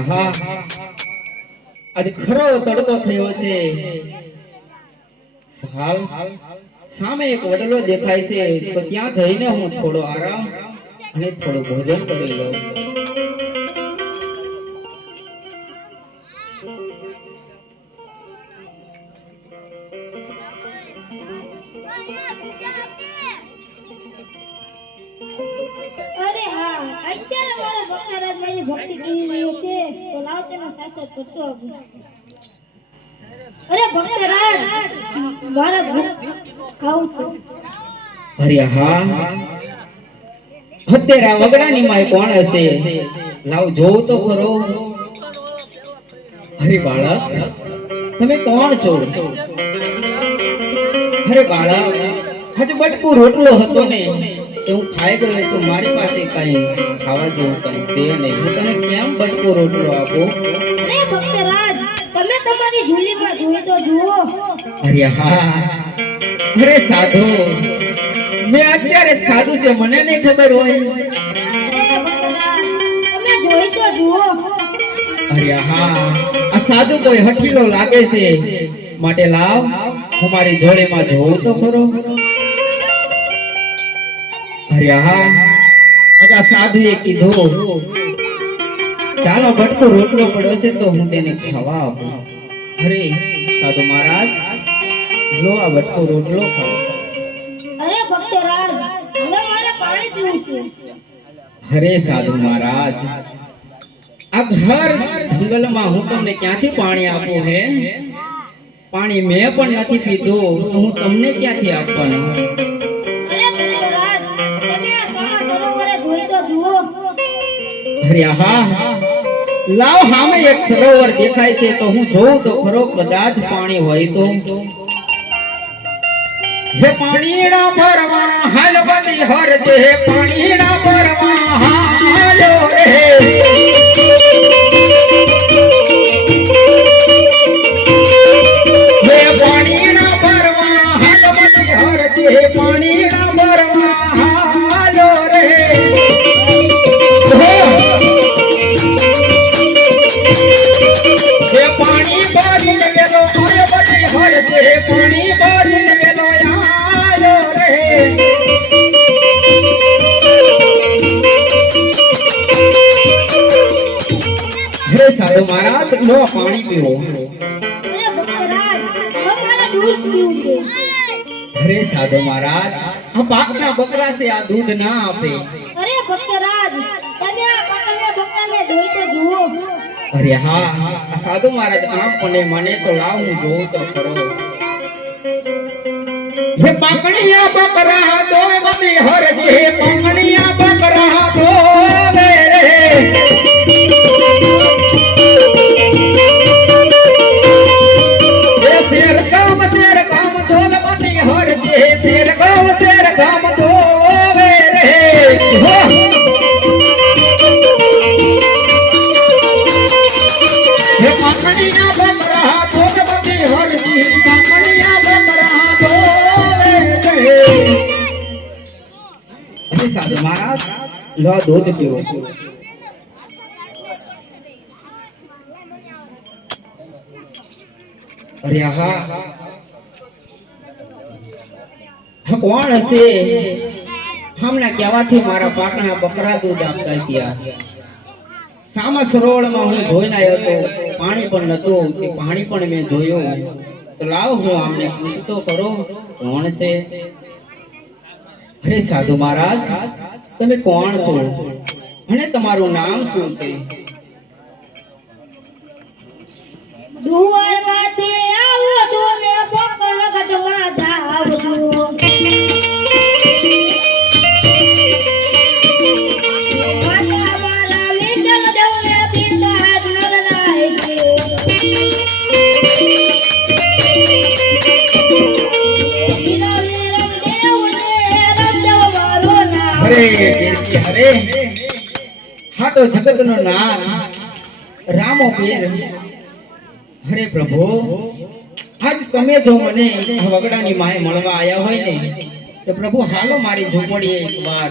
અરે હા. આજે ખરો તડકો થયો છે. સામે એક વડલો દેખાય છે. તો ત્યાં જઈને હું થોડો આરામ અને થોડું ભોજન કરી લઉં. અત્યારે મારા ભક્તરાજ મારી ભક્તિ કરી રહ્યો છે, તો લાવ તેનો શાસન કરતો. અરે ભક્તરાજ મારા ખાવું છે. અરે હા. અત્યારે વગડાની માય કોણ હશે? લાવ જોઉં તો ખરો. અરે બાળક, તમે કોણ છો? અરે બાળક હજુ બટકું રોટલો હતો ને. તે હું ખાઈ ગયો તો મારી પાસે કઈ ખાવા જેવું કઈ છે નહીં. હું તમે કેમ બટકો રોટલો આપો? અરે ભક્તરાજ તમે તમારી ઝૂલીમાં જોઈ તો જુઓ. અરે હા. અરે સાધુ મેં અત્યારે સાધુ છે મને નહીં ખબર હોય. તમે જોઈ તો જુઓ. અરે હા. આ સાધુ કોઈ હઠીલો લાગે છે. માટે લાવ હું મારી જોડેમાં જોઉં તો ખરો. અરે હા. આજે સાધુએ કીધું. ચાલો બટકો રોટલો પડ્યો છે તો હું તેને ખાવા આપું. અરે સાધુ મહારાજ લો આ બટકો રોટલો ખાઓ. અરે ભક્તરાજ હવે મારે પાણી પીવું છે. અરે સાધુ મહારાજ આ ઘર જંગલમાં હું તમને ક્યાંથી પાણી આપું હે? પાણી મેં પણ નથી પીધું તો હું તમને ક્યાંથી આપવાનું? લાવ હામે એક સરોવર દેખાય છે, તો હું જોઉં તો ખરો કદાચ પાણી હોય તો. હે પાણીના ભરવા હાલ બની હર છે હે પાણીના ભરવા હે સાધુ મહારાજ લો પાણી પીવો. અરે સાધુ મહારાજ આ પાકના બકરા છે આ દૂધ ના આપે. અરે ભક્તરાજ તમે આ પાકના બકરાને જોઈ તો જુઓ. અરે હા આ સાધુ મહારાજ આમ મને મને તો લાવ હું જોઉં તો ખરો. હે પાકણિયા બકરા દોય મતી હરજી. હે પાકણિયા બકરા દોય રે. મહારાજ, લો દૂધ પીવો. અરે હા હા, કોણ હશે? હમણાં કહેવાથી મારા પાકના બકરા દૂધ આપતા ગયા. સામા સરોવરમાં હું જોઈને આવ્યો હતો પાણી પણ નતું કે પાણી પણ મેં જોયું. તો લાવ હું આમને પૂછતો કરો, કોણ છે? અરે સાધુ મહારાજ તમે કોણ છો? અને તમારું નામ શું છે? દ્વારકાથી દેવજી હરે હા તો જગતનો નાથ, રામો પીર. હરે પ્રભુ, આજ તમે જો મને વગડાની માએ મળવા આવ્યા હોય ને, તો પ્રભુ હાલો મારી ઝૂંપડીએ એકવાર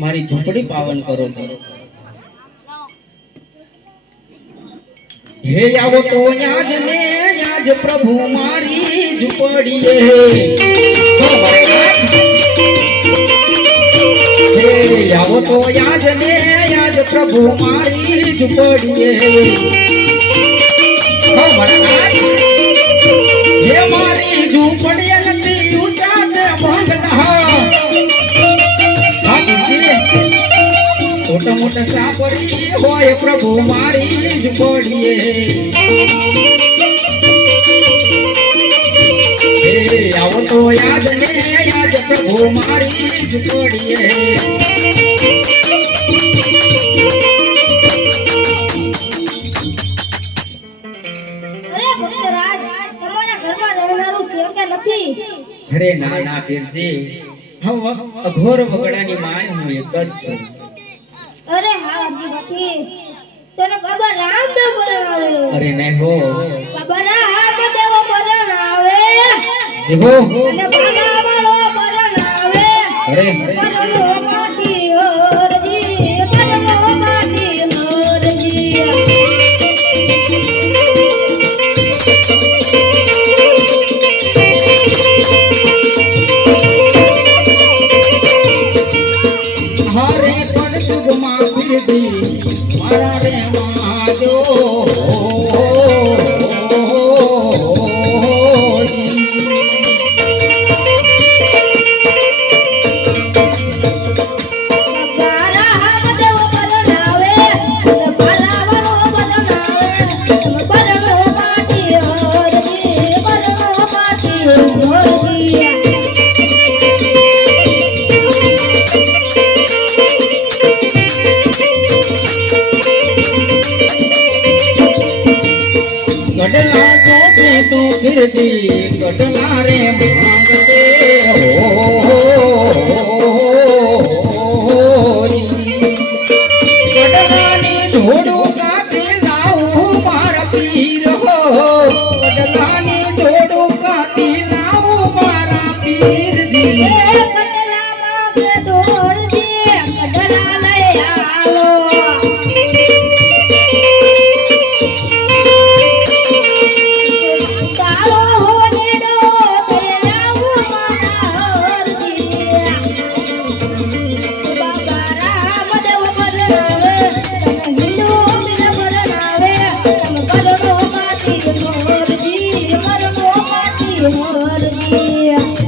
મારી ઝૂંપડી પાવન કરો તો હે આવો તો યાદ ને યાદ પ્રભુ મારી ઝૂંપડીએ. તો યાદ ને યાદ પ્રભુ મારી ઝૂંપડીએ હો મારી ઝૂંપડીએ નથી ઊંચા તે ભાંગતા મોટા મોટા સાપરી હોય પ્રભુ મારી જ પડીએ. હે આવો તો યાદ ને યાદ પ્રભુ મારી જ પડીએ અરે ના ના પીરજી હું અઘોર વગડાની માય હું એક જ છું અરે હા નથી તને બાબા રામદેવ બોલાવે અરે નહીં હો બાબા રામદેવ બોલાવે જીવો અને બાબા Hey. ફિરદી કડલા રે માંગતે ઢોળું કાતે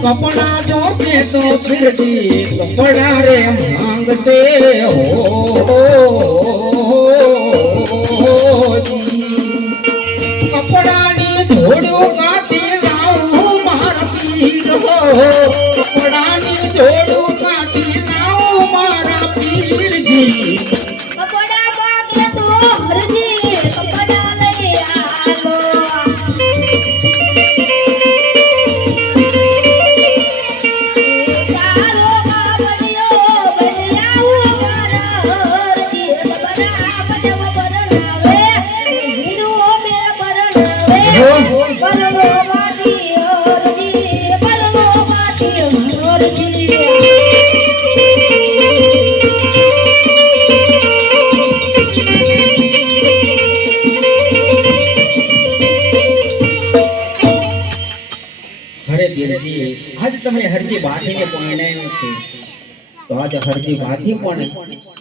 કપડા જોશે તો ફિરતી કપડા રે માંગતે હો કપડાની ધોડું કાઢી લાવું, મારા પીર હો. આજ તમે હરજી બાંધીને છે તો આજ હરજી બાંધી પણ